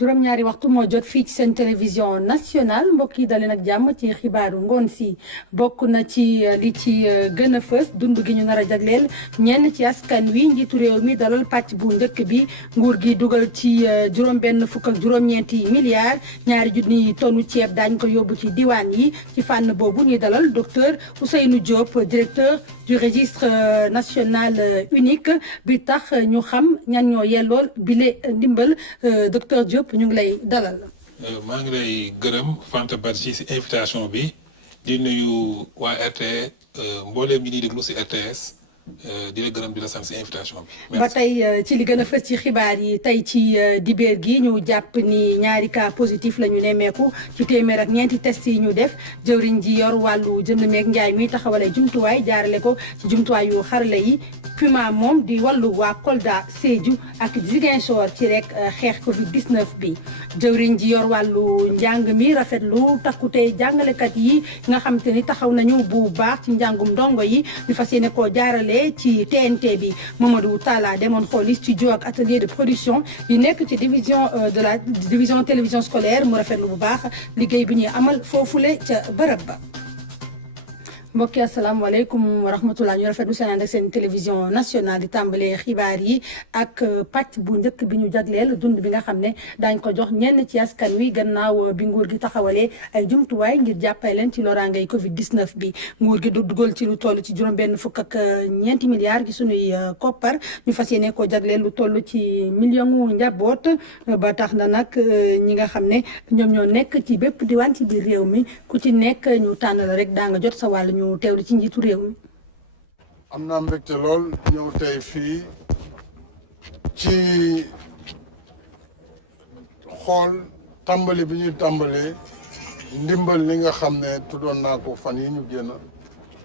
juróom-ñaari waxtu moo jot fii ci seen télévision nationale mbokk yi dalee nag jàmm ci xibaaru ngoon si bokk na ci li ci gën a fës dund gi ñu nar a jagleel ñenn ci askan wi njiitu réew mi dalal pàcc bu njëkk bi nguur gi dugal ci juróom-benn fukk ak juróom-ñeenti milliards ñaari junni tonu ceeb daañ ko yóbbu ci diwaan yi ci fànn boobu ñuy dalal docteur Ousseynou Diop directeur du registre national unique bi tax ñu xam ñan ñoo yellool bile ndimbal docteur Diop ñu ngi lay dalal. maa ngi lay gërëm Fanta Badji si invitation bi di nuyu waa RTS mbooleem ñi ñuy déglu si RTS di la gërëm di la sant si invitation bi. ba tey ci li gën a fës ci xibaar yi tey ci dibéer gi ñu jàpp ni ñaari cas positif la ñu nemmeeku ci téeméer ak ñeenti test yi ñu def jëwriñ ji yor wàllu jënd meeg njaay mi taxawale jumtuwaay jaarale ko ci jumtuwaay yu xarala yi. Puma moom di wàllu waa Kolda Sédhiou ak Ziguinchor ci rek xeex Covid 19 bi jëwriñ ji yor wàllu njàng mi rafetlu takkute jàngalekat yi nga xam te ni taxaw nañu bu baax ci njàngum ndongo yi ñu fas yéene koo jaarale ci TNT bi Mamadou Talla demoon xool studio ak atelier de production yi nekk ci division de la division télévision scolaire mu rafetlu bu baax liggéey bi ñuy amal foofule ca bërëb ba. mbokk yi asalaamaaleykum wa rahmatulah ñu rafetlu seen ànd ak seen télévision nationale di tàmbalee xibaar yi ak pàcc bu njëkk bi ñu jagleel dund bi nga xam ne daañ ko jox ñenn ci askan wi gannaaw bi nguur gi taxawalee ay jumtuwaay ngir jàppale leen ci loraangay Covid 19 bi nguur gi du dugal ci lu toll ci juróom-benn fukk ak ñeenti milliards ci sunuy koppar ñu fas yéene koo jagleel lu toll ci millionu njaboot ba tax na nag ñi nga xam ne ñoom ñoo nekk ci bépp diwaan ci biir réew mi ku ci nekk ñu tànn la rek daa nga jot sa wàll. ñu teewlu ci njiitu réew mi. am naa mbégte lool ñëw tey fii ci xool tàmbali bi ñuy tàmbalee ndimbal li nga xam ne tuddoon naa ko fan yi ñu génn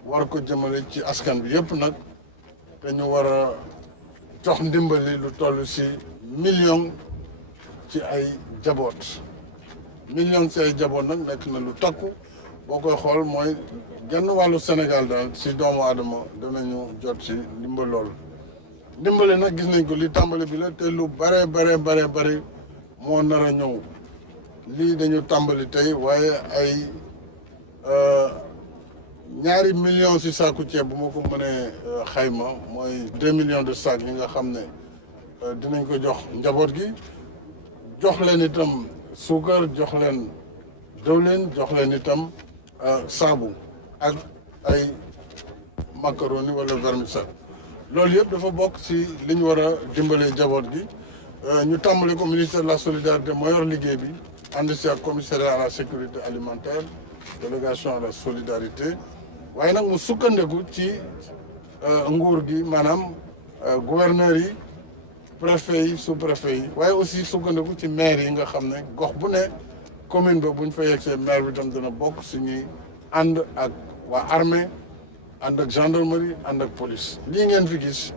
war ko jëmale ci askan bi yëpp nag te ñu war a jox ndimbali lu toll si million ci ay jaboot million ci ay jaboot nag nekk na lu takku boo koy xool mooy genn wàllu Sénégal daal si doomu aadama danañu jot si ndimbal loolu ndimbali nag gis nañ ko li tàmbali bi la te lu bare moo nar a ñëw lii dañu tàmbali tey waaye ay ñaari millions si saaku ceeb bu ma ko mënee xayma mooy 2 millions de sacs yi nga xam ne dinañ ko jox njaboot gi jox leen itam suukar jox leen dëwlin jox leen itam saabu ak ay macaroni wala vermicelle loolu yëpp dafa bokk ci li ñu war a dimbalee njaboot gi ñu tàmbale ko ministère de la solidarité moo yor liggéey bi ànd si ak commissariat à la sécurité alimentaire délégation à la solidarité waaye nag mu sukkandiku ci nguur gi maanaam gouverneurs yi préfet yi sous préfet yi waaye aussi sukkandiku ci maire yi nga xam ne gox bu ne commune ba bu ñu fa yegsee maire bi tam dina bokk suñuy ànd ak waa armée ànd ak gendarmerie ànd ak police lii ngeen fi gis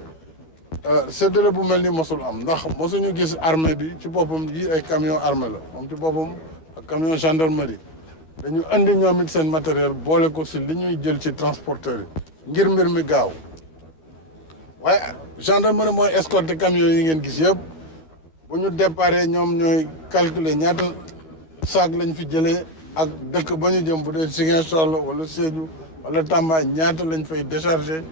séddale bu mel ni mosul am ndax mosuñu gis armée bi ci boppam yi ay camion armée la moom ci boppam ak camion gendarmerie dañu andi ñoom it seen matériel boole ko si li ñuy jël ci transporteur yi ngir mbir mi gaaw waaye gendarmerie mooy escorter camion yi ngeen gis yëpp bu ñu déparé ñoom ñooy calculer ñaata saak lañ fi jëlee ak dëkk ba ñu jëm bu dee Ziguinchor la wala Sédhiou wala Tamba ñaata lañ fay décharger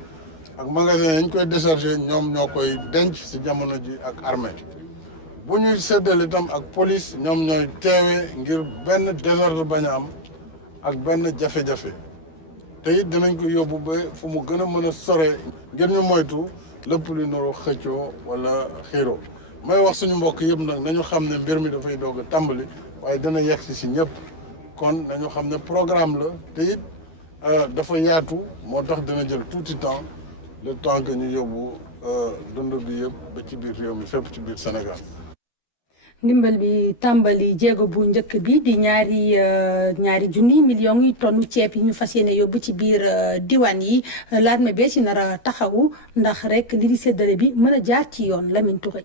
ak magasin yañ koy décharger ñoom ñoo koy denc si jamono ji ak armée bu ñuy séddale itam ak police ñoom ñooy teewee ngir benn désordre bañ a am ak benn jafe-jafe te it dinañ ko yóbbu ba fu mu gën a mën a sore ngir ñu moytu lépp lu nuru xëccoo wala xiiroo may wax suñu mbokk yëpp nag nañu xam ne mbir mi dafay doog a tàmbali waaye dana yegg si ñëpp kon nañu xam ne programme la te it dafa yaatu moo tax dina jël tuuti temps le temps que ñu yóbbu dund bi yëpp ba ci biir réew mi fépp ci biir Sénégal. ndimbal bi tàmbali jéego bu njëkk bi di ñaari junni millions yi tonnu ceeb yi ñu fas yéene yóbbu ci biir diwaan yi l'armée bee ci nar a taxawu ndax rek li di séddale bi mën a jaar ci yoon Lamine Touré.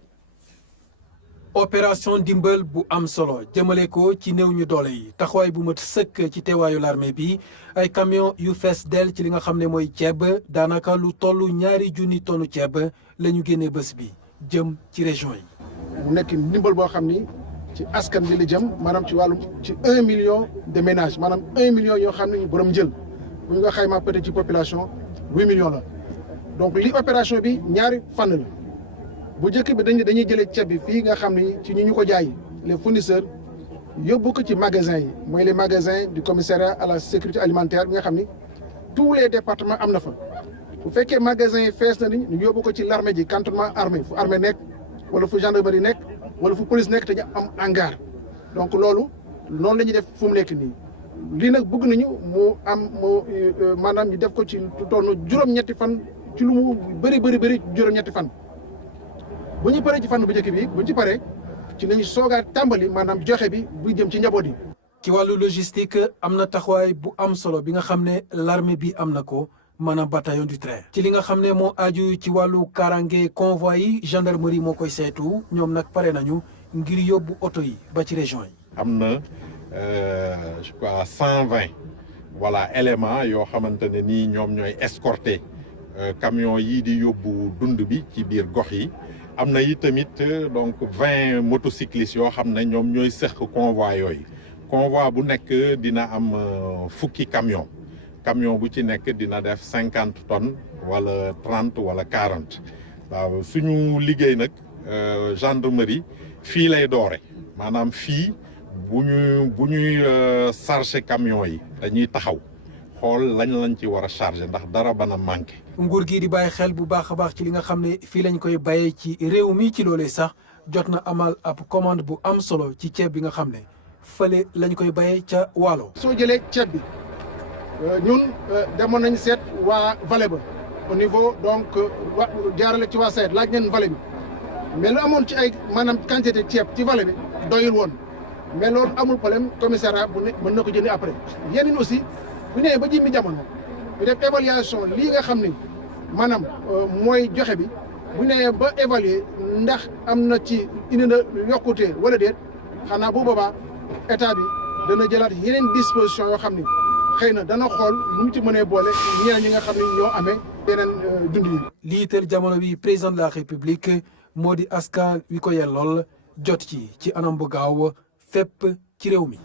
opération ndimbal bu am solo jëmale ko ci néew ñu doole yi taxawaay bu mat sëkk ci teewaayu l'armée bi ay camion yu fees del ci li nga xam ne mooy ceeb daanaka lu toll 2 junni tonnu ceeb la ñu génnee bés bi jëm ci région yi. mu nekk ndimbal boo xam ni ci askan bi li jëm maanaam ci wàllum ci 1 million de ménages maanaam 1 million yoo xam ne ñu borom njël bu ñu ko xaymaa peut-être ci population 8 millions la donc li opération bi ñaari fànn la bu njëkk bi dañuy jëlee ceeb bi fii nga xam ni ci ñu ko jaay les fournisseurs yóbbu ko ci magasins yi mooy les magasins du commissariat à la sécurité alimentaire bi nga xam ni tous les départements am na fa bu fekkee magasins yi fees na ni ñu yóbbu ko ci l'armée ji cantonnement armée fu armée nekk wala fu gendarmerie nekk wala fu police nekk te ñu am hangar donc loolu noonu la ñuy def fu mu nekk nii lii nag bëgg nañu mu am maanaam ñu def ko ci toll juróom-ñetti fan ci lu mu bëri juróom-ñetti fan bu ñu paree ci fan bu njëkk bi bu ñu ci paree ci lañu soogaat tàmbali maanaam joxe bi buy jëm ci njaboot yi. ci wàllu logistique am na taxawaay bu am solo bi nga xam ne l'armée bi am na ko maanaam bataillon du train. ci li nga xam ne moo aju ci wàllu kaaraange convoi yi gendarmerie moo koy saytu ñoom nag pare nañu ngir yóbbu oto yi ba ci région yi. am na je crois 120 voilà éléments yoo xamante ne nii ñoom ñooy escorter camion yii di yóbbu dund bi ci biir gox yi. am na yi tamit donc 20 motocyclistes yoo xam ne ñoom ñooy sëq convoi yooyu convoi bu nekk dina am fukki camion bu ci nekk dina def 50 tonnes wala 30 wala 40 waaw suñu liggéey nag gendarmerie fii lay doore maanaam fii bu ñuy charger camion yi dañuy taxaw xool lañ ci war a charger ndax dara bana manqué. nguur gi di bàyyi xel bu baax a baax ci li nga xam ne fii lañ koy bàyyee ci réew mi ci loolee sax jot na amal ab commande bu am solo ci ceeb bi nga xam ne fële lañ koy bàyyee ca Waalo. soo jëlee ceeb bi ñun demoon nañ seet waa vallée ba au niveau donc jaarale ci waa SAED laaj neen vallée bi mais lu amoon ci ay maanaam quantité ceeb ci vallée bi doyul woon mais loolu amul problème commissariat bu ne mën na ko jëndi après yeneen aussi. bu nee ba jimmi jamono ñu def évaluation lii nga xam ni maanaam mooy joxe bi bu nee ba évaluer ndax am na ci indi na yokkute wala déet xanaa bu boobaa état bi dana jëlaat yeneen disposition yoo xam ni xëy na dana xool nu mu ci mënee boole ñeneen ñi nga xam ni ñoo amee yeneen dund yi. lii teel jamono bi président de la république moo di askan wi ko yellool jot ci anam bu gaaw fépp ci réew mi.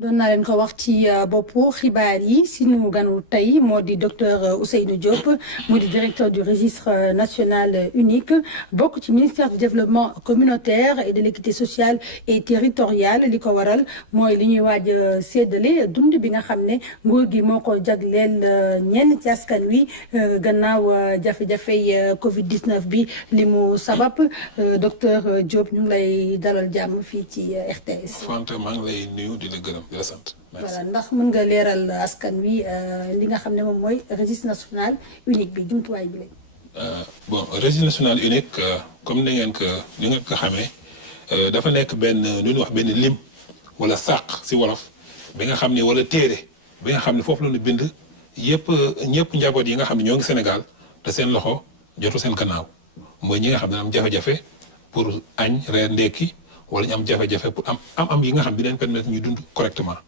doon naa leen ko wax ci boppu xibaar yi sunu ganu tey moo di docteur Ousseynou Diop mu di directeur du registre national unique bokk ci ministère du développement communautaire et de l'équité sociale et territoriale li ko waral mooy li ñuy waaj séddale dund bi nga xam ne nguur gi moo ko jagleel ñenn ci askan wi gannaaw jafe-jafey Covid 19 bi li mu sabab docteur Diop ñu ngi lay dalal jàmm fii ci RTS. Fanta maa ngi lay nuyu di la gërëm. voilà ndax mën nga leeral askan wi li nga xam ne moom mooy registre national unique bi jumtuwaay bi la. bon registre national unique comme ni ngeen ko xamee dafa nekk benn lu ñuy wax benn lim wala sàq si wolof bi nga xam ne wala téere bi nga xam ne foofu la ñu bind ñëpp njaboot yi nga xam ne ñoo ngi Sénégal te seen loxo jotu seen gannaaw mooy ñi nga xam ne am jafe-jafe pour añ reer ndekki. wala ñu am jafe-jafe pour am yi nga xam di leen permettre ñu dund correctement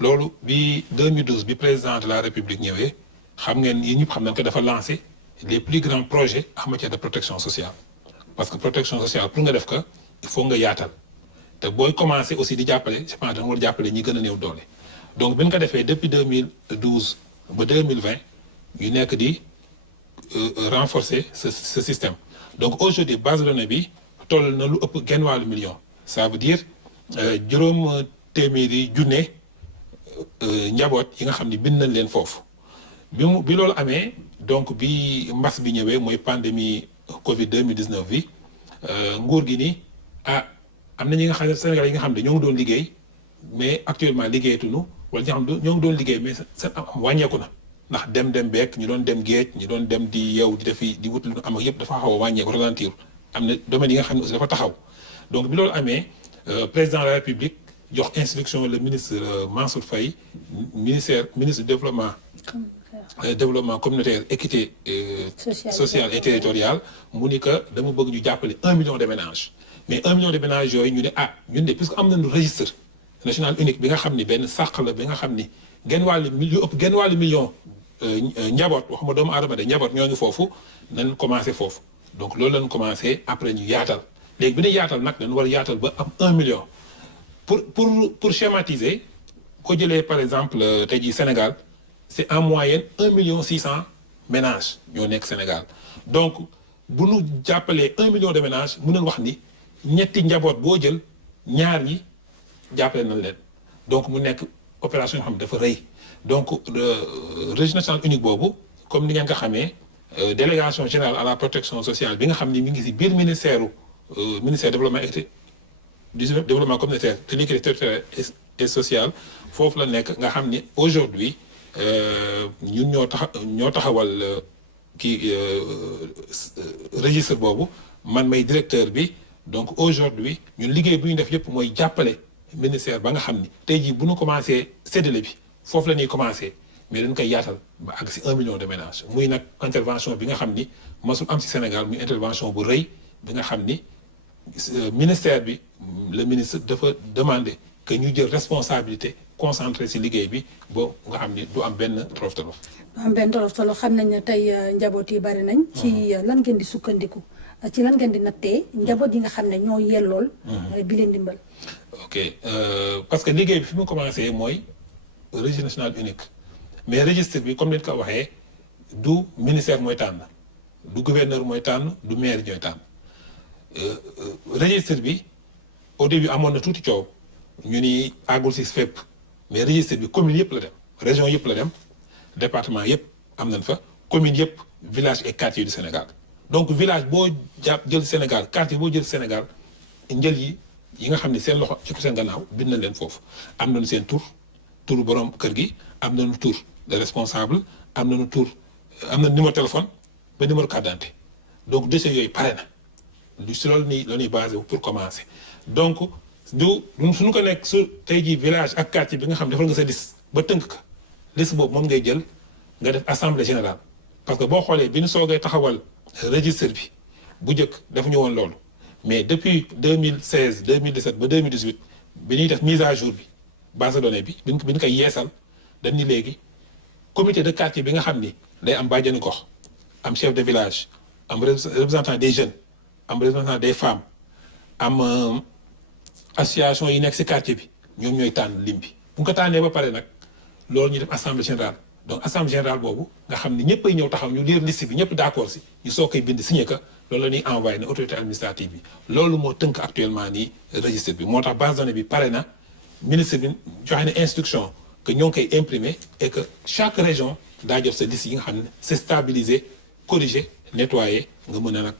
loolu bi 2012 bi président de la république ñëwee xam ngeen yi ñëpp xam nañ ko dafa lancé les plus grands projets en matière de protection sociale parce que protection sociale pour nga def ko il faut nga yaatal te booy commencé aussi di jàppale je pense da nga war jàppale ñi gën a néew doole donc bi ñu ko defee depuis 2012 ba 2020 ñu nekk di renforcer ce système donc aujourd'hui base de données bi toll na lu ëpp genn wàllu million. ça veut dire juróom téeméeri junne njaboot yi nga xam ne bind nañ leen foofu bi loolu amee donc bi mbas bi ñëwee mooy pandémie Covid 2019 bi nguur gi ni am na ñi nga xam ne Sénégal yi nga xam ne ñoo ngi doon liggéey mais actuellement liggéeyatuñu wala ñoo xam ne ñoo ngi doon liggéey mais seen am wàññeeku na ndax dem beek ñu doon dem géej ñu doon dem di yeew di defi di wut lu am ak yëpp dafa xaw a wàññeeku ralentir am na domaine yi nga xam ne aussi dafa taxaw. donc bi loolu amee président de la république jox instruction le ministre Mansour Faye ministre du développement communautaire équité sociale et territoriale mu ni que dama bëgg ñu jàppale 1 million de ménages mais 1 million de ménages yooyu ñu ne ñun de puisque am nañu registre national unique bi nga xam ni benn sàq la bi nga xam ni genn wàllu million njaboot waxuma doomu aadama de njaboot ñoo ngi foofu nañ commencé foofu donc loolu lañ commencé après ñu yaatal léegi bi ñu yaatal nag dañu war a yaatal ba am 1 million pour schématiser ko jëlee par exemple tey jii Sénégal c'est en moyenne 1,6 million ménages ñoo nekk Sénégal donc bu nu jàppalee 1 million de ménages mën nañu wax ni ñetti njaboot boo jël ñaar ñi jàppale nañ leen donc mu nekk opération yoo xam ne dafa rëy donc registre national unique boobu comme ni ngeen ko xamee délégation générale à la protection sociale bi nga xam ni mi ngi ci biir ministère développement communautaire de l'équité territoriale et sociale foofu la nekk nga xam ni aujourd'hui ñun ñoo taxawal registre boobu man may directeur bi donc aujourd'hui ñun liggéey bu ñu def yëpp mooy jàppale ministère ba nga xam ni tey jii bu ñu commencé séddale bi foofu la ñuy commencé mais dañ koy yaatal ba àgg si 1 million de ménages muy nag intervention bi nga xam ni masul am si Sénégal muy intervention bu rëy bi nga xam ni ministère bi le ministre dafa demander que ñu jël responsabilité concentré si liggéey bi ba nga xam ni du am benn tolof tolof. du am benn tolof tolof xam nañ ne tey njaboot yi bari nañ. ci lan ngeen di sukkandiku ci lan ngeen di nattee njaboot yi nga xam ne ñoo yellool. bi leen dimbal. ok parce que liggéey bi fi mu commencé mooy registre national unique mais registre bi comme ni ko waxee du ministère mooy tànn du gouverneur mooy tànn du maire ñooy tànn registre bi au début amoon na tuuti coow ñu ni àggul si fépp mais registre bi commune yëpp la dem région yëpp la dem département yëpp am nañ fa commune yëpp village et quartier du Sénégal donc village boo jël Sénégal quartier boo jël Sénégal njël yi nga xam ne seen loxo ci seen gannaaw bind nañ leen foofu am nañu seen turu borom kër gi am nañu tur de responsable am nañu am na numéro téléphone ba numéro carte d'identité donc dossiers yooyu pare na lu si loolu nii la ñuy basé pour commencer donc suñu ko nekk su tey jii village ak quartier bi nga xam defal nga sa liste ba tënk ka liste boobu moom ngay jël nga def assemblée générale parce que boo xoolee bi ñu soogay taxawal registre bi bu njëkk daf ñu woon loolu mais depuis 2016 2017 ba 2018 bi ñuy def mise à jour bi base de données bi bi ñu koy yeesal dañ ni léegi comité de quartier bi nga xam ni day am bàjjenu gox am chef de village am représentant des jeunes am représentant des femmes am association yi nekk ci quartier bi ñoom ñooy tànn lim bi bu ñu ko tànnee ba pare nag loolu ñu def assemblée générale donc assemblée générale boobu nga xam ni ñëpp ay ñëw taxaw ñu lire liste bi ñëpp d'accord ci ñu soo koy bind signé ka loolu la ñuy envoyé ne autorité administrative bi loolu moo tënk actuellement nii registre bi moo tax base de données bi pare na ministre bi joxe na instruction que ñoo ngi koy imprimer et que chaque région daa jot sa liste yi nga xam ne c'est stabilisé corrigé nettoyé nga mën a nag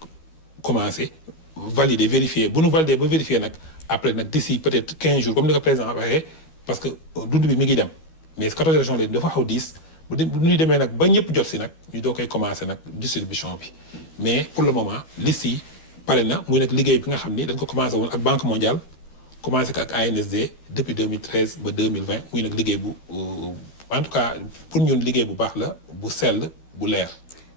commencer valider vérifier bu nu valider ba vérifier nag après nag d'ici peut-être 15 jours comme ni ko président waxee parce que dund bi mi ngi dem mais 14 régions la dafa xaw 10 bu ñuy demee nag ba ñëpp jot si nag ñu doo koy commencer nag distribution bi mais pour le moment liste yi pare na muy nag liggéey bi nga xam ni dañ ko commencé woon ak Banque mondiale commencé ko ak ANSD depuis 2013 ba 2020 muy nag liggéey bu en tout cas pour ñun liggéey bu baax la bu sell bu leer.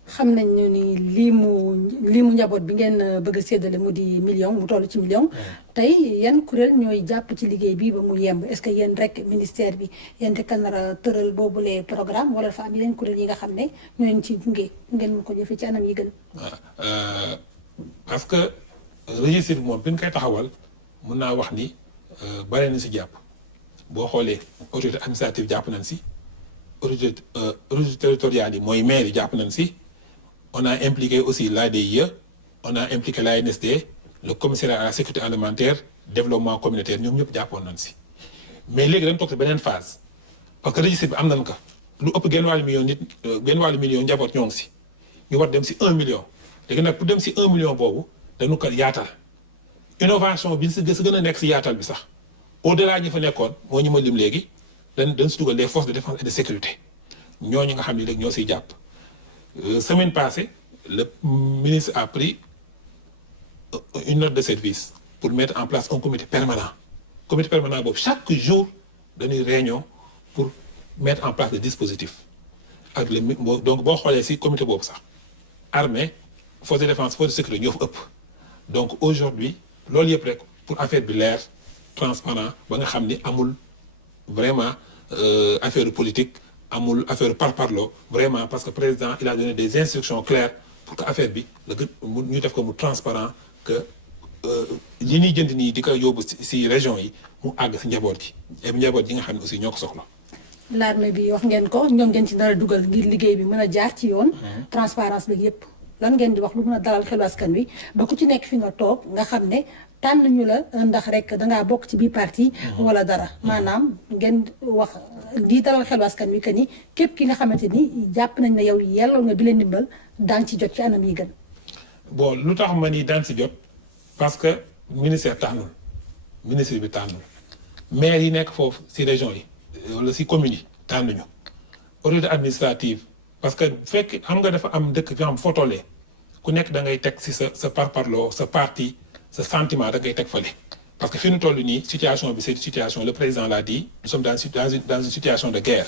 xam nañ ni lii mu njaboot bi ngeen bëgg a séddale mu di million mu toll ci million tey yan kuréel ñooy jàpp ci liggéey bi ba mu yemb est-ce que yéen rek ministère bi yéen rek a nar a tëral boobule programme wala dafa am yeneen kuréel yi nga xam ne ñoo leen ciy gunge ngeen mën ko jëfee ci anam yi gën. parce que registre bi moom bi ñu koy taxawal mën naa wax ni bare na si jàpp boo xoolee autorité administrative jàpp nañ si autorité territoriale yi mooy maire yi jàpp nañ si. On a impliqué aussi l'ADIE, on a impliqué l'ANSD, le commissariat à la sécurité alimentaire, développement communautaire, ñoom ñëpp jàppoon nañ si mais léegi dañ toog si beneen phase parce que registre bi am nañ ko lu ëpp genn wàllu million njaboot ñoo ngi si ñu war dem si 1 million léegi nag pour dem si 1 million boobu dañu ko yaatal innovation bi si gën a nekk si yaatal bi sax au-delà ñi fa nekkoon moo ñu ma lim léegi dañ si dugal les forces de défense et de sécurité ñooñu nga xam ni léegi ñoo siy jàpp. Semaine passée, le ministre a pris une note de service pour mettre en place un comité permanent. Comité permanent, chaque jour, donner une réunion pour mettre en place des dispositifs. Donc, bon, ici, comité armée, force de défense, force de sécurité, donc aujourd'hui, l'on est prêt pour affaire de l'air transparent, amul vraiment affaire politique. Amul affaire par parlo vraiment parce que le président il a donné des instructions claires pour que affaire bi la gën ñu def ko mu transparent que li ñuy jënd nii di ko yóbbu si région yi mu àgg si njaboot yi et njaboot yi nga xam ne aussi ñoo ko soxla. l'armée bi wax ngeen ko ñoom ngeen ci nar a dugal ngir liggéey bi mën a jaar ci yoon. transparence bi yëpp lan ngeen di wax lu mën a dalal xelu askan wi ba ku ci nekk fi nga toog nga xam ne tànn ñu la ndax rek dangaa bokk ci biir parti wala dara maanaam ngeen wax lii dalal xelu askan wi que ni képp ki nga xamante ni jàpp nañ ne yow yelloo nga bi leen ndimbal daan ci jot ci anam yi gën. bon lu tax ma ni daan si jot parce que ministère tànnul ministre bi tànnul maire yi nekk foofu si région yi wala si communes yi tànnuñu autorité administrative parce que fekk xam nga dafa am dëkk fi am foo tollee ku nekk da ngay teg si sa parparloo sa parti sa sentiment da ngay teg fële parce que fi ñu toll nii situation bi c'est une situation le président l'a dit nous sommes dans une situation de guerre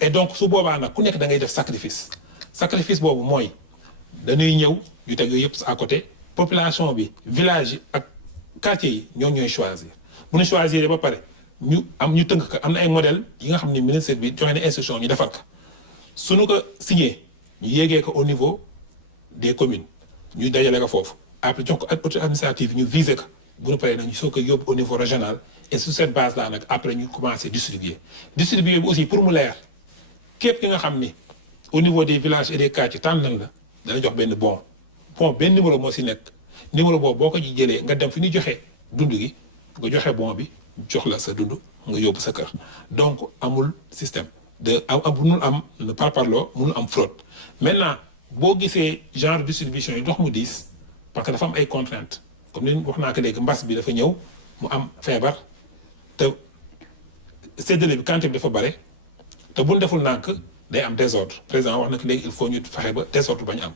et donc su boobaa nag ku nekk da ngay def sacrifice boobu mooy dañuy ñëw ñu teg yooyu yëpp à côté population bi village yi ak quartier yi ñooy choisir bu ñu choisir ba pare ñu tënk ko am na ay modèle yi nga xam ne ministère bi joxe na instruction ñu defar ko suñu ko signé ñu yéegee ko au niveau des communes ñu dajale ko foofu après jox ko autorité administrative ñu viser ko bu ñu paree nag ñu soo ko yóbbu au niveau régional et sur cette base là nag après ñu commencé distribuer bi aussi pour mu leer képp ki nga xam ni au niveau des villages et des quartiers tànn nañ la dana jox benn bon benn numéro moo si nekk numéro boobu boo ko ji jëlee nga dem fi ñu joxe dund gi nga joxe bon bi jox la sa dund nga yóbbu sa kër donc amul système de munul am par parloo munul am fraude maintenant boo gisee genre distribution yi dox mu diis parce que dafa am ay contraintes comme ni wax naa ko léegi mbas bi dafa ñëw mu am feebar te séddale bi quantité bi dafa bare te buñ deful nànk day am désordre président wax na ko léegi il faut ñu fexe ba désordre bañ am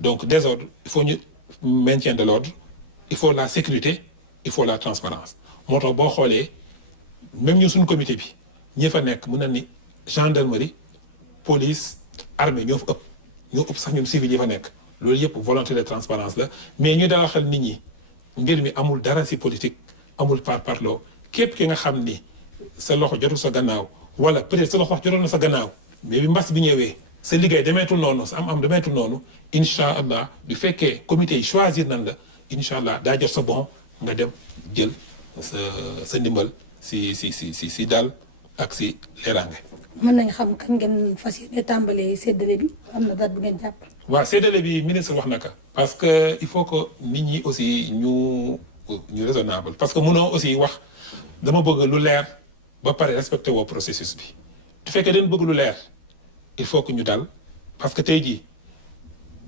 donc désordre il faut ñu maintien de l'ordre il faut la sécurité il faut la transparence moo tax boo xoolee même ñu suñu comité bi ñi fa nekk mën na ni gendarmerie police armée ñoo ëpp sax ñun civil yi fa nekk loolu yëpp volonté de transparence la mais ñu dalal xel nit ñi mbir mi amul dara ci politique amul parloo képp ki nga xam ni sa loxo jotul sa gannaaw wala peut-être sa loxo jotoon na sa gannaaw mais bi mbas bi ñëwee sa liggéey demeetul noonu sa am demeetul noonu incha allah du fekkee comité yi choisir nan la incha allah daa jot sa bon nga dem jël sa ndimbal si dal ak si leeraange. mën nañ xam kan ngeen fas yéene tàmbalee séddale bi am na date bu ngeen jàpp. waaw séddale bi ministre wax na ko parce que il faut que nit ñi aussi ñu raisonnable parce que mënoo aussi wax dama bëgg lu leer ba pare respecté woo processus bi du fekkee dañ bëgg lu leer il faut que ñu dal parce que tey jii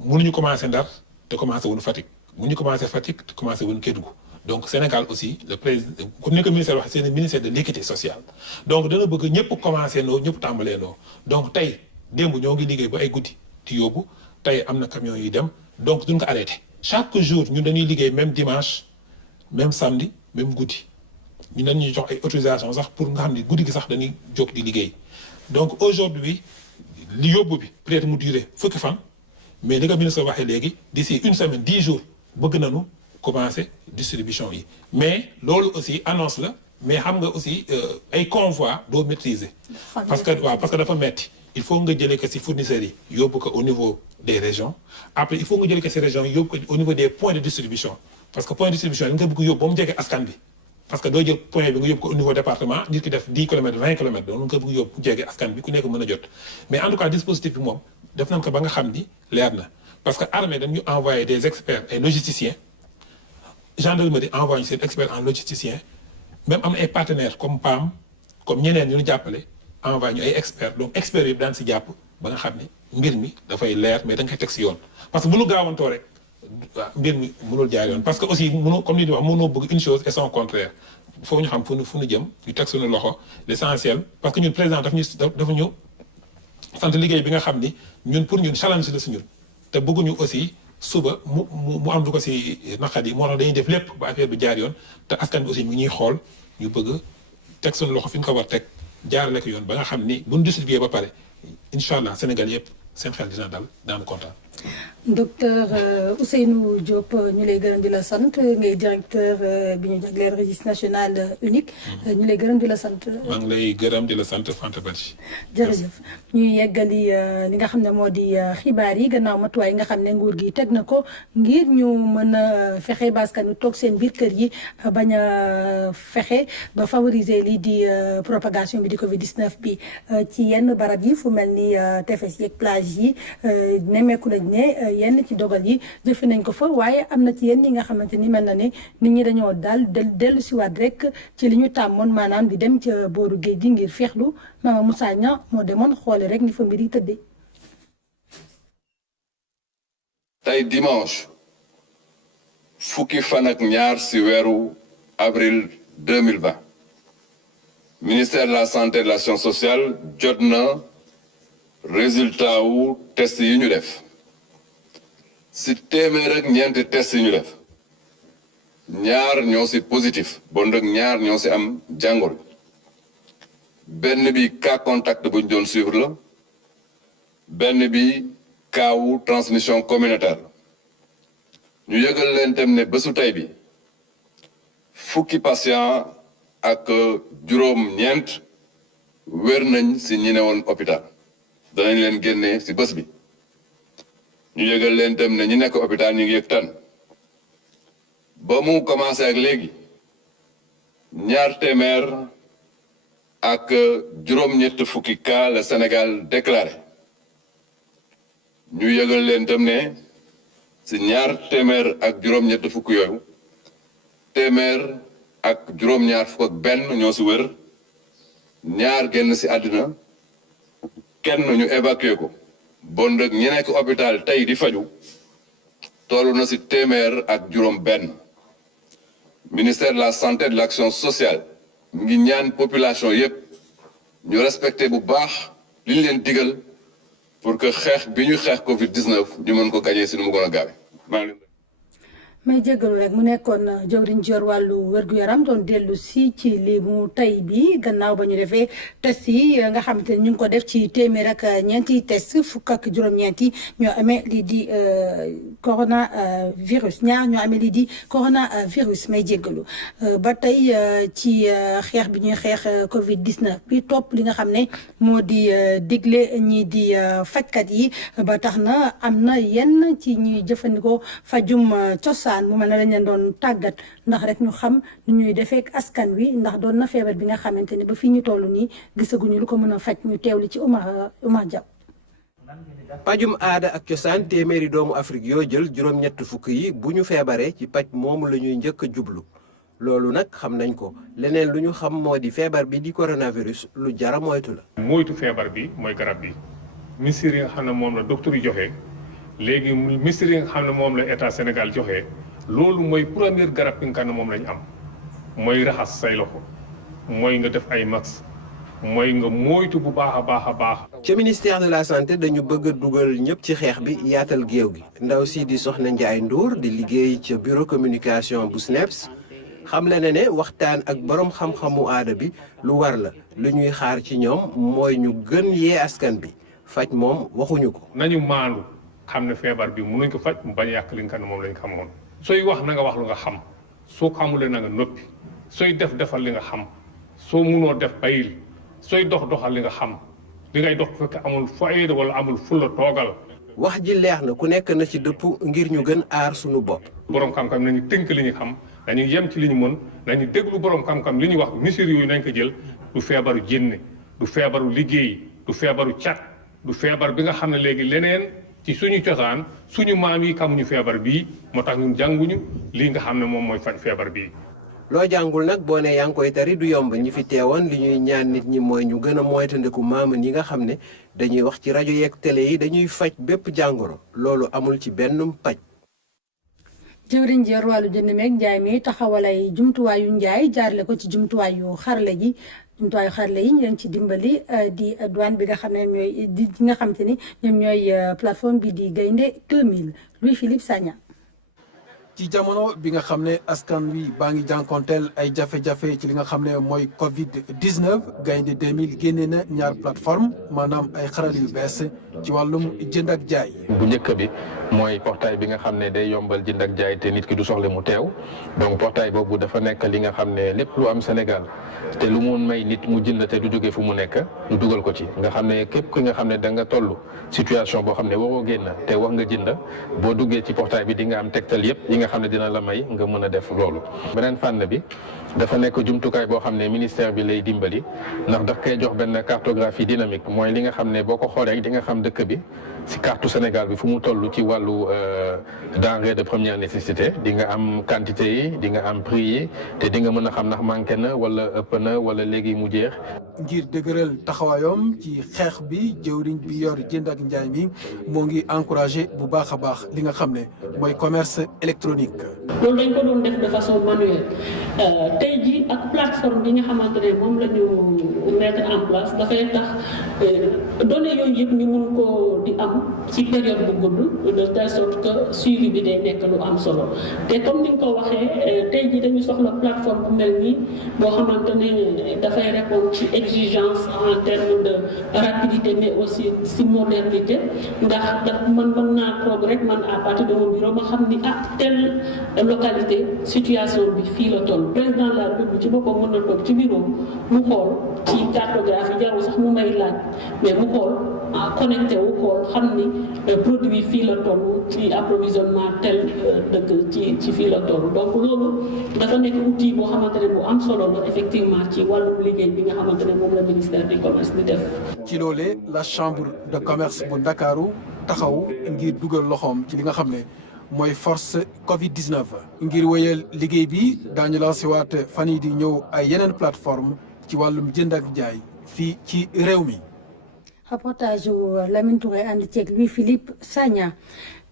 mënuñu commencé Ndar te commencé wuñu Fatick mënuñu commencé Fatick te commencé wuñu Kédougou donc Sénégal aussi le président comme ni ko ministère wax c'est le ministère de l'équité sociale donc dana bëgg ñëpp commencé noo ñëpp tàmbalee noo donc tey démb ñoo ngi liggéey ba ay guddi di yóbbu tey am na camion yi dem donc duñ ko arrêté chaque jour ñun dañuy liggéey même dimanche même samedi même guddi ñu dañuy jox ay autorisation sax pour nga xam ne guddi gi sax dañuy jóg di liggéey donc aujourd'hui li yóbbu bi peut-être mu durer fukki fan mais li nga ministre waxee léegi d'ici une semaine 10 jours bëgg nañu commencer distribution yi mais loolu aussi annonce la mais xam nga aussi ay convoi doo maîtriser parce que dafa metti il faut nga jëlee ko ci fournisseurs yi yóbbu ko au niveau des régions après il faut nga jëlee ko ci régions yi yóbbu ko au niveau des points de distribution parce que point de distribution yi nga bëgg yóbbu ba mu jege askan bi parce que doo jël point bi nga yóbbu ko au niveau département nit ki def 10 kilomètres 20 kilomètres donc nga bëgg yóbbu mu jege askan bi ku nekk mën a jot mais en tout cas dispositif bi moom def nañ ko ba nga xam ni leer na parce que armée dañu envoyé des experts et logisticiens gendarmerie envoyé seen experts en logisticien même am ay partenaires comme PAM comme ñeneen ñu jàppale envoyé ñu ay experts donc experts yi daan si jàpp ba nga xam ne mbir mi dafay leer mais da nga koy teg si yoon parce que bu nu gaawantoo rek mbir mi mënul jaar yoon parce que aussi mënoo comme ni di wax mënoo bëgg une chose et son contraire foo ñu xam fu nu jëm ñu teg suñu loxo l'essentiel parce que ñun président dafa ñu sant liggéey bi nga xam ni ñun pour ñun challenge la si ñun te bëgguñu aussi suba mu am du ko si naqat yi moo tax dañuy def lépp ba affaire bi jaar yoon te askan bi aussi mi ngi ñuy xool ñu bëgg teg suñu loxo fi ñu ko war teg jaarale ko yoon ba nga xam ni buñ distribué ba pare incha allah Sénégal yëpp seen xel dina dal daanu kontaan. docteur Ousseynou Diop ñu lay gërëm di la sant ngay directeur bi ñu jagleel registre national unique ñu lay gërëm di la sant. maa ngi lay gërëm di la sant Fanta Badji. jërëjëf ñuy yeggali li nga xam ne moo di xibaar yi gannaaw matuwaay yi nga xam ne nguur gi teg na ko ngir ñu mën a fexe ba askan wi toog seen biir kër yi bañ a fexe ba favoriser lii di propagation bi di Covid 19 bi ci yenn barab yi fu mel ni tefes yeeg plage yi nemmeeku nañ ne. yenn ci dogal yi jëfe nañ ko fa waaye am na ci yenn yi nga xamante ni mel na ne nit ñi dañoo daal dellu siwaat rek ci li ñu tàmmoon maanaam di dem ca booru géej gi ngir feexlu Mama Moussa Niang moo demoon xoole rek ni fa mbir yi tëddee. tey dimanche fukki fan ak ñaar ci weeru avril 2020 ministère de la santé et de l'action sociale jot na résultat wu test yi ñu def. si téeméer ak ñeenti test yi ñu def ñaar ñoo si positif bon nag ñaar ñoo si am jàngoro benn bi cas contact bu ñu doon suivre la benn bi cas wu transmission communautaire ñu yëgal leen tam ne bésu tey bi fukki patient ak juróom-ñeent wér nañ si ñi ne woon hôpital danañ leen génne si bés bi. ñu yëgal leen tam ne ñi nekk hôpital ñu ngi yëg tan ba mu commencé ak léegi ñaar téeméer ak juróom-ñett fukki cas la Sénégal déclaré ñu yëgal leen tam ne si ñaar téeméer ak juróom-ñett fukk yooyu téeméer ak juróom-ñaar fukk ak benn ñoo si wër ñaar génn si àddina kenn ñu évacué ko bon nag ñi nekk hôpital tey di faju toll na ci téeméer ak juróom benn ministère de la santé et de l'action sociale mu ngi ñaan population yépp ñu respecté bu baax li ñu leen digal pour que xeex bi ñu xeex Covid 19 ñu mën ko gañee ci nu mu gën a gaawe maa ngi may jéggalu rek mu nekkoon jëwriñ jor wàllu wér-gu-yaram doon dellu si ci li mu tey bi gannaaw ba ñu defee test yi nga xamante ne ñu ngi ko def ci téeméer ak ñeenti test fukk ak juróom-ñeenti ñoo amee lii di coronavirus ñaar ñoo amee lii di coronavirus may jéggalu ba tey ci xeex bi ñuy xeex Covid 19 bi topp li nga xam ne moo di digle ñii di fajkat yi ba tax na am na yenn ci ñuy jëfandikoo fajum cosaan mu mel ne lañ leen doon tàggat ndax rek ñu xam nu ñuy defee askan wi ndax doon na feebar bi nga xamante ne ba fii ñu toll nii gisaguñu lu ko mën a faj ñu teewli ci Oumar Diaw. pajum aada ak cosaan téeméeri doomu Afrique yoo jël juróom-ñett fukk yi bu ñu feebaree ci paj moomu la ñuy njëkk a jublu loolu nag xam nañ ko leneen lu ñu xam moo di feebar bi di coronavirus lu jara moytu la. moytu feebar bi mooy garab bi misir yi nga xam ne moom la docteur yi joxe. léegi ministère yi nga xam ne moom la état Sénégal joxe loolu mooy première garab bi nga xam ne moom lañ am mooy raxas say loxo mooy nga def ay masque mooy nga moytu bu baax a baax a baax. ca ministère de la santé dañu bëgg a dugal ñëpp ci xeex bi yaatal géew gi ndaw si di Soxna Ndiaye Ndour di liggéey ca bureau communication bu SNEPS xamle na ne waxtaan ak borom xam-xamu aada bi lu war la lu ñuy xaar ci ñoom mooy ñu gën yee askan bi faj moom waxuñu ko. nañu maandu. xam ne feebar bi mënuñ ko faj mu bañ a yàq li nga xam ne moom lañ xamoon sooy wax na nga wax lu nga xam soo xamulee na nga noppi sooy defal li nga xam soo munoo def bayil sooy doxal li nga xam li ngay dox fekk amul fayda wala amul fulla toogal. wax ji leer na ku nekk na ci dëpp ngir ñu gën aar suñu bopp. borom xam-xam nañu tënk li ñu xam nañu yem ci li ñu mën nañu déglu borom xam-xam li ñu wax mesures yooyu nañ ko jël du feebaru jénne du feebaru liggéey du feebaru cat du feebar bi nga xam ne léegi leneen. ci suñu cosaan suñu maam yi xamuñu feebar bii moo tax ñun jànguñu lii nga xam ne moom mooy faj feebar bii. loo jàngul nag boo ne yaa ngi koy tari du yomb ñi fi teewoon li ñuy ñaan nit ñi mooy ñu gën a moytandiku maaman yi nga xam ne dañuy wax ci rajo yeeg télé yi dañuy faj bépp jàngoro loolu amul ci benn paj. jëwriñ ji yor wàllu jënd meeg njaay mi taxawalay jumtuwaayu njaay jaarle ko ci jumtuwaayu xarale ji. jumtuwaayu xarale yi ñu leen ci dimbali di douane bi nga xam ne ñooy di nga xam te ni ñoom ñooy plateforme bi di Gaynde 2000 Louis Philippe Sagna. ci jamono bi nga xam ne askan wi baa ngi jànkonteel ay jafe-jafe ci li nga xam ne mooy Covid 19 Gaynde 2000 génnee na ñaar plateforme maanaam ay xaral yu bees ci wàllum jënd ak jaay. bu njëkk bi mooy portail bi nga xam ne day yombal jënd ak jaay te nit ki du soxla mu teew donc portail boobu dafa nekk li nga xam ne lépp lu am Sénégal te lu mu may nit mu jënd te du jóge fu mu nekk ñu dugal ko ci nga xam ne képp ki nga xam ne da nga toll situation boo xam ne waroo génn te wax nga jënd boo duggee ci portail bi di nga am tegtal yëpp yi nga xam ne dina la may nga mën a def loolu. beneen fànn bi dafa nekk jumtukaay boo xam ne ministère bi lay dimbali ndax daf koy jox benn cartographie dynamique mooy li nga xam ne boo ko xoolee rek di nga xam dëkk bi si carte Sénégal bi fu mu toll ci wàllu denrée de première nécessité di nga am quantité yi di nga am prix yi te di nga mën a xam ndax manqué na wala ëpp na wala léegi mu jeex. ngir dëgëral taxawaayam ci xeex bi jëwriñ bi yor jënd ak njaay mi moo ngi encouragé bu baax a baax li nga xam ne mooy commerce électronique. loolu dañ ko doon def de façon manuelle tey jii ak plateforme bi nga xamante ne moom la ñu mettre en place dafay tax données yooyu yëpp ñu mun ko di am ci période bu gudd de telle sorte que suivi bi day nekk lu am solo te comme ni nga ko waxee tey jii dañu soxla plateforme bu mel nii boo xamante ne dafay répondre ci exigence en termes de rapidité mais aussi si modernité ndax daf mën naa toog rek man à partir de mon bureau ma xam ni telle localité situation bi fii la toll président de la République ci boppam mën na toog ci bureau mu xool ci cartographie jarul sax mu may laaj mais mu xool connecté wu xool xam ni produit bi fii la toll ci approvisionnement tel dëkk ci fii la toll donc loolu dafa nekk outil boo xamante ne bu am solo la effectivement ci wàllum liggéey bi nga xamante ne moom la ministère du commerce di def. ci loolee la chambre de commerce bu Ndakaaru taxaw ngir dugal loxoom ci li nga xam ne mooy force Covid 19. ngir wéyal liggéey bi daañu lancé waat fan yii di ñëw ay yeneen plateforme ci wàllum jënd ak jaay fii ci réew mi. reportage Lamine Touré ànd ceeg Louis-Philippe Sagna.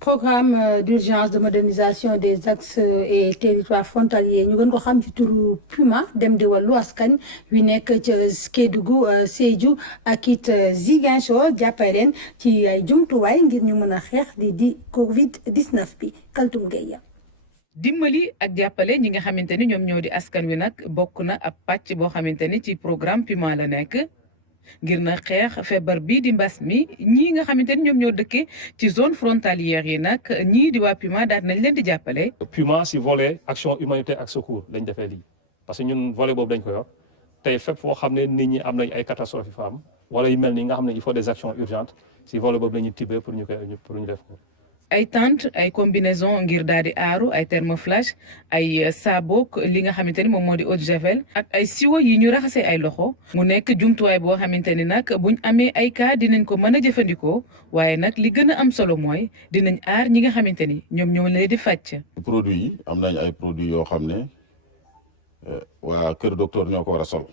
Programme d'urgence de modernisation des axes et territoires frontaliers ñu gën ko xam ci turu PUMA dem di wàllu askan wi nekk ca Kédougou Sédhiou ak it Ziguinchor jàppale leen ci ay jumtuwaay ngir ñu mën a xeex di Covid 19 bi Kaltum Gueye. dimbali ak jàppale ñi nga xamante ni ñoom ñoo di askan wi nag bokk na ab pàcc boo xamante ni ci programme PUMA la nekk. ngir na xeex feebar bii di mbas mi ñii nga xamante ni ñoom ñoo dëkkee ci zone frontalière yi nag ñii di waa PUMA daal nañ leen di jàppale. PUMA si volet action humanitaire ak secours lañ defee lii parce que ñun volet boobu dañ ko yor tey fépp foo xam ne nit ñi am nañ ay catastrophes yu fa am wala yu mel ni nga xam ne il faut des actions urgentes si volet boobu la ñuy tibbee pour ñu def ko. ay tente ay combinaison ngir daal di aaru ay thermoflash ay saabok li nga xamante ni moom moo di eau de javel ak ay siwo yi ñu raxasee ay loxo mu nekk jumtuwaay boo xamante ni nag buñ amee ay cas dinañ ko mën a jëfandikoo waaye nag li gën a am solo mooy dinañ aar ñi nga xamante ni ñoom ñoo leen di fàcc. produit yi am nañ ay produits yoo xam ne waa kër docteur ñoo ko war a sol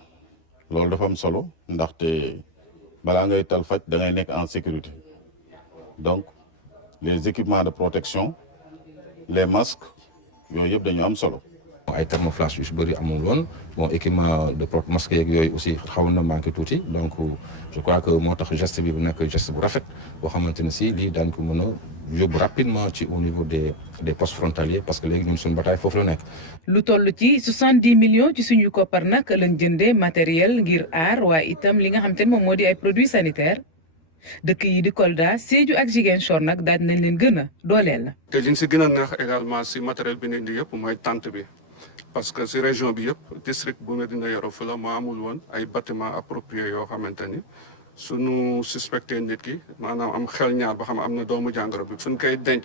loolu dafa am solo ndaxte balaa ngay tal faj da ngay nekk en sécurité donc. les équipements de protection les masques yooyu yëpp dañu am solo. ay thermoflash yu si bëri amul woon bon équipement de masque yeeg yooyu aussi xawoon na manqué tuuti donc je crois que moo tax geste bi bu nekk geste bu rafet boo xamante ne si lii daañu ko mën a yóbbu rapidement ci au niveau des postes frontaliers parce que léegi ñun suñu bataille foofu la nekk. lu toll ci 70 millions ci suñu koppar nag lañ jëndee matériel ngir aar waaye itam li nga xamante ne moom moo di ay produits sanitaires. dëkk yi di Kolda Sédhiou ak Ziguinchor nag daal nañ leen gën a dooleel la. te liñ si gën a neex également si matériel bi ñu indi yëpp mooy tente bi parce que si région bi yëpp district bu Médina Yoro Foulah moo amul woon ay bâtiment approprié yoo xamante ni suñu suspecté nit ki maanaam am xel ñaar ba xam am na doomu jàngoro bi suñ koy denc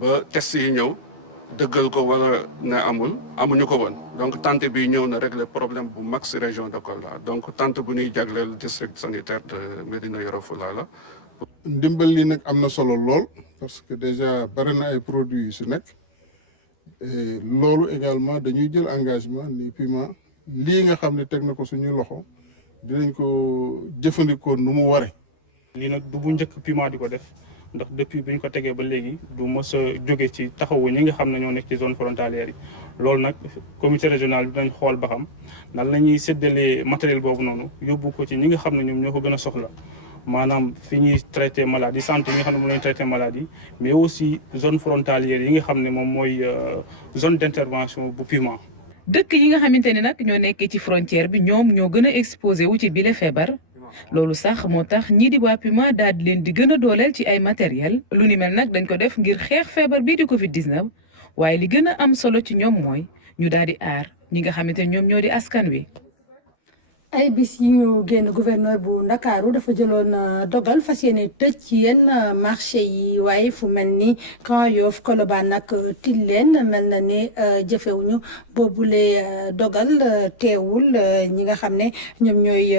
ba test yi ñëw dëggal ko wala ne amuñu ko woon donc tente bi ñëw na régler problème bu mag si région de Kolda donc tente bu ñuy jagleel district sanitaire de Médina Yoro Foulah la. ndimbal li nag am na solo lool parce que déjà bari na ay produits yu si nekk loolu également dañuy jël engagement ni PUMA lii nga xam ne teg na ko suñuy loxo dinañ ko jëfandikoo nu mu waree. lii nag du bu njëkk PUMA di ko def. ndax depuis bi ñu ko tegee ba léegi du mës a jóge ci taxawu ñi nga xam ne ñoo nekk ci zone frontalière yi loolu nag comité régional bi dañ xool ba xam nan la ñuy séddalee matériel boobu noonu yóbbu ko ci ñi nga xam ne ñoom ñoo ko gën a soxla maanaam fi ñuy traité maladie centre yi nga xam ne moom la ñuy traité maladie mais aussi zone frontalière yi nga xam ne moom mooy zone d'intervention bu Puma. dëkk yi nga xamante ne nag ñoo nekkee ci frontière bi ñoom ñoo gën a exposé wu ci bile feebar loolu sax moo tax ñii di waa Puma daal di leen di gën a dooleel ci ay matériel lu ni mel nag dañ ko def ngir xeex feebar bii di Covid 19 waaye li gën a am solo ci ñoom mooy ñu daal di aar ñi nga xamante ne ñoom ñoo di askan wi. ay bis yi ñu génn gouverneur bu Ndakaaru dafa jëloon dogal fas yéene tëj ci yenn marché yi waaye fu mel ni Grand Yoff Colobane ak Tilène mel na ne jëfewuñu boobule dogal teewul ñi nga xam ne ñoom ñooy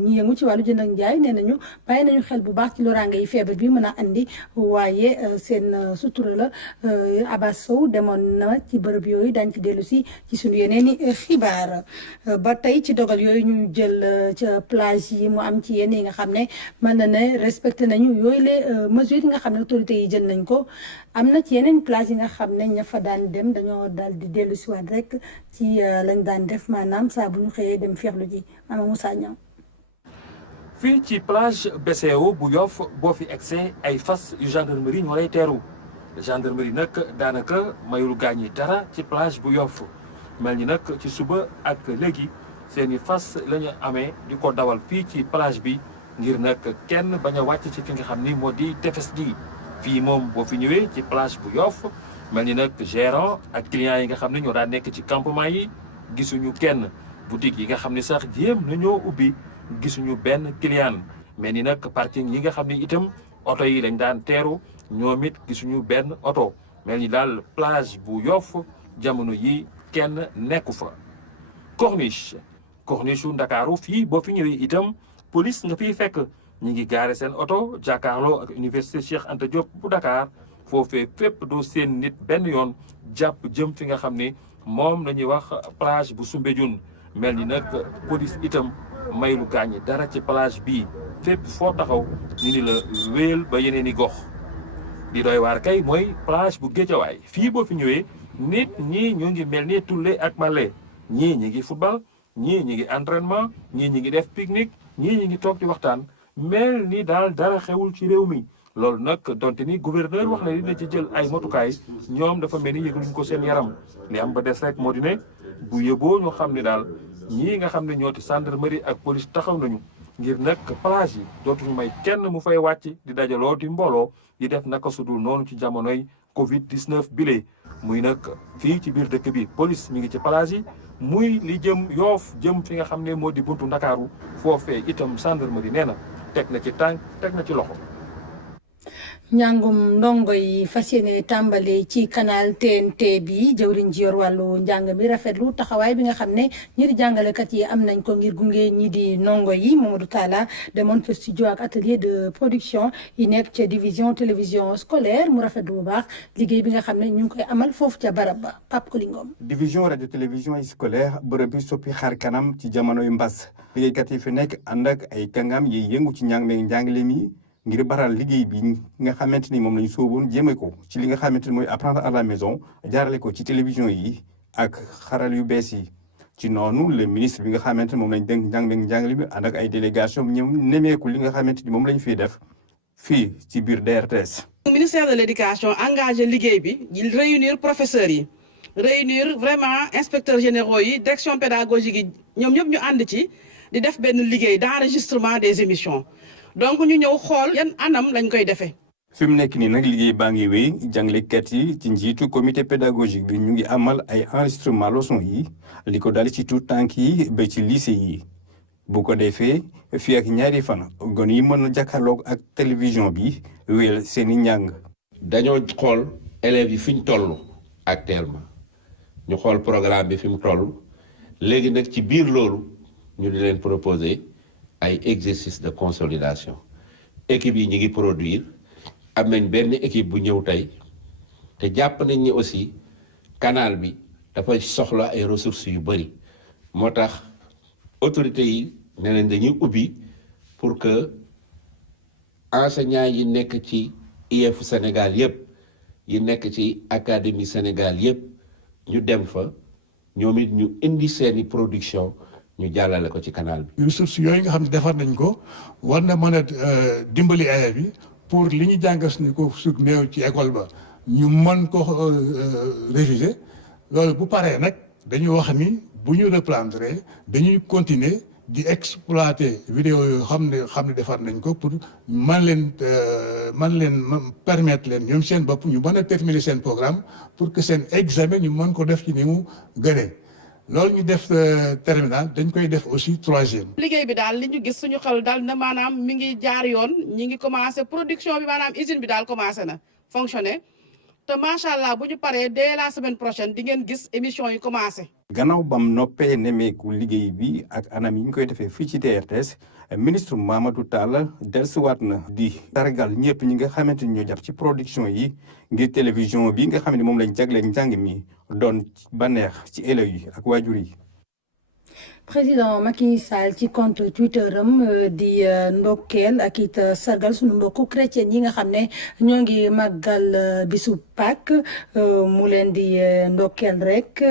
ñi yëngu ci wàllu jënd ak njaay nee nañu bàyyi nañu xel bu baax ci loraange yi feebar bi mën a andi waaye seen sutura la Abass Sow demoon na ci bërëb yooyu daañu ci dellu si ci suñu yeneen i xibaar ba tey ci dogal yooyu ñu jël ca plage yi mu am ci yenn yi nga xam ne mën na ne respecté nañu yooyu les mesures yi nga xam ne autorités yi jël nañ ko am na ci yeneen plage yi nga xam ne ña fa daan dem dañoo daal di dellu si waat rek ci lañ daan def maanaam saa bu ñu xëyee dem feexlu ji Mama Moussa Niang. fii ci plage BCEAO bu Yoff boo fi egsee ay fas yu gendarmerie ñoo lay teeru gendarmerie nag daanaka mayul gaañ yi dara ci plage bu Yoff mel ni nag ci suba ak léegi. seeni fas la ñu amee di ko dawal fii ci plage bi ngir nag kenn bañ a wàcc ci fi nga xam ni moo di tefes gi fii moom boo fi ñëwee ci plage bu Yoff mel ni nag gérant ak clients yi nga xam ne ñoo daan nekk ci campement yi gisuñu kenn boutique yi nga xam ne sax jéem nañoo ubbi gisuñu benn client mel ni nag parking yi nga xam ne itam oto yi lañ daan teeru ñoom it gisuñu benn oto mel ni daal plage bu Yoff jamono yi kenn nekku fa corniche u Ndakaaru fii boo fi ñëwee itam police nga fiy fekk ñi ngi gaare seen oto jàkkaarloo ak université Cheikh Anta Diop bu Dakar foofee fépp doo seen nit benn yoon jàpp jëm fi nga xam ne moom la ñuy wax plage bu Soumbédioune mel ni nag police itam may lu gaañi dara ci plage bii fépp foo taxaw ñu ni la wéel ba yeneen i gox di doy waar kay mooy plage bu Guédiawaye fii boo fi ñëwee nit ñi ñu ngi mel ni Tulle ak Malé ñii ñi ngi football ñii ñi ngi entraînement ñii ñi ngi def pique-nique ñii ñi ngi toog di waxtaan mel ni daal dara xewul ci réew mi loolu nag donte ni gouverneur wax na dina ci jël ay motukaay ñoom dafa mel ni yëgaluñ ko seen yaram li am ba des rek moo di ne bu yëboo ñu xam ne daal ñii nga xam ne ñoo ti gendarmerie ak police taxaw nañu ngir nag plage yi dootuñu may kenn mu fay wàcc di dajaloo di mbooloo di def naka sudul noonu ci jamonoy Covid 19 bile muy nag fii ci biir dëkk bi police mi ngi ci plage yi. muy li jëm Yoff jëm fi nga xam ne moo di buntu Ndakaaru foofee itam gendarmerie nee na teg na ci tànk teg na ci loxo. njàngum ndongo yi fas yéene tàmbali ci canal TNT bi jëwriñ ji yor wàllu njàng mi rafetlu taxawaay bi nga xam ne ñi di jàngalekat yi am nañ ko ngir gunge ñi di ndongo yi Mamadou Talla demoon fa studio ak atelier de production yi nekk ca division télévision scolaire mu rafetlu bu baax liggéey bi nga xam ne ñu ngi koy amal foofu ca barab ba Pape Kolingom. division radio télévision scolaire bërëb bi soppi xar kanam ci jamonoy mbas liggéeykat yi fi nekk ànd ak ay kàngam yi yëngu ci njàng meeg njàngale mi. ngir baral liggéey bi nga xamante ni moom lañu sóoboon jéeme ko ci li nga xamante ni mooy apprendre à la maison jaarale ko ci télévision yi ak xaral yu bees yi ci noonu le ministre bi nga xamante ni moom lañ dénk njàng meeg njàngale bi ànd ak ay délégation ñëw nemeeku li nga xamante ni moom lañ fiy def fii ci biir DRTS. ministère de l'éducation engagé liggéey bi réunir professeurs yi réunir vraiment inspecteurs généraux yi direction pédagogique yi ñoom ñëpp ñu ànd ci di def benn liggéey d'enregistrement des émissions. donc ñu ñëw xool yan anam lañ koy defee. fi mu nekk nii nag liggéey baa ngi wéy jàngalekat yi ci njiitu comité pédagogique bi ñu ngi amal ay enregistrement leçon yi li ko dal ci tout tànk yi ba ci lycée yi bu ko defee fii ak ñaari fan gone yi mën na jàkkaarloog ak télévision bi wéyal seeni njàng. dañoo xool élèves yi fi ñu toll actuellement ñu xool programme bi fi mu toll léegi nag ci biir loolu ñu di leen proposer. ay exercice de consolidation équipe yi ñu ngi produire am nañ benn équipe bu ñëw tey te jàpp nañ ni aussi canal bi dafay soxla ay ressources yu bëri moo tax autorités yi ne nañ dañuy ubbi pour que enseignants yi nekk ci IEF Sénégal yépp yi nekk ci académie Sénégal yépp ñu dem fa ñoom it ñu indi seeni production ñu jàllale ko ci canal bi. ressources yooyu nga xam ne defar nañ ko war na mën a dimbali élèves yi pour li ñu jàngas ni ko su néew ci école ba ñu mën ko réviser loolu bu paree nag dañu wax ni bu ñu reprendre dañuy continuer di exploiter vidéo yoo xam ne defar nañ ko pour man leen permettre leen ñoom seen bopp ñu mën a terminer seen programme pour que seen examen ñu mën ko def ci ni mu gënee loolu ñu def terminal dañ koy def aussi troisième. liggéey bi daal li ñu gis suñu xel daal na maanaam mi ngi jaar yoon ñi ngi commencé production bi maanaam usine bi daal commencé na fonctionner te macha allah bu ñu paree dès la semaine prochaine di ngeen gis émission yi commencé. gannaaw bam noppee nemmeeku liggéey bi ak anam yi ñu koy defee fii ci TRTS ministre Mamadou Tall dellusiwaat na di sargal ñëpp ñi nga xamante ni ñoo jàpp ci production yi ngir télévision bi nga xam ne moom lañ jagleel njàng mi doon bànneex ci élèves yi ak waajur yi. président Macky Sall ci compte Twitter am di ndokkeel ak it sargal sunu mbokku chrétien yi nga xam ne ñoo ngi màggal bisu Pâques mu leen di ndokkeel rek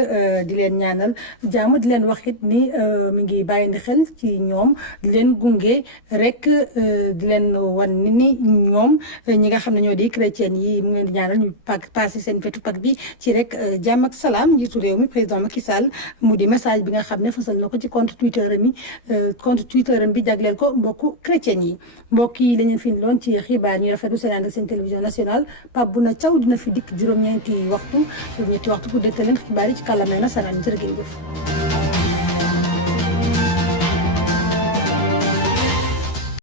di leen ñaanal jàmm di leen wax it ni mi ngi bàyyi ndi xel ci ñoom di leen gunge rek di leen wan ni ñoom ñi nga xam ne ñoo di chrétien yi mu leen di ñaanal ñu passé seen fetu Pâques bi ci rek jàmm ak salaam njiitu réew mi président Macky Sall mu di message bi nga xam ne fësal na ko ci compte Twitter bi jagleel ko mbokku chrétien yi mbokk yi la ñu fi loon ci xibaar ñu rafetlu seen ànd ak seen télévision nationale Pape Bouna Thiaw dina fi dikk juróom-ñetti waxtu pour dégtal leen xibaar yi ci kàllaamay nasaraan jërë ngeen jëf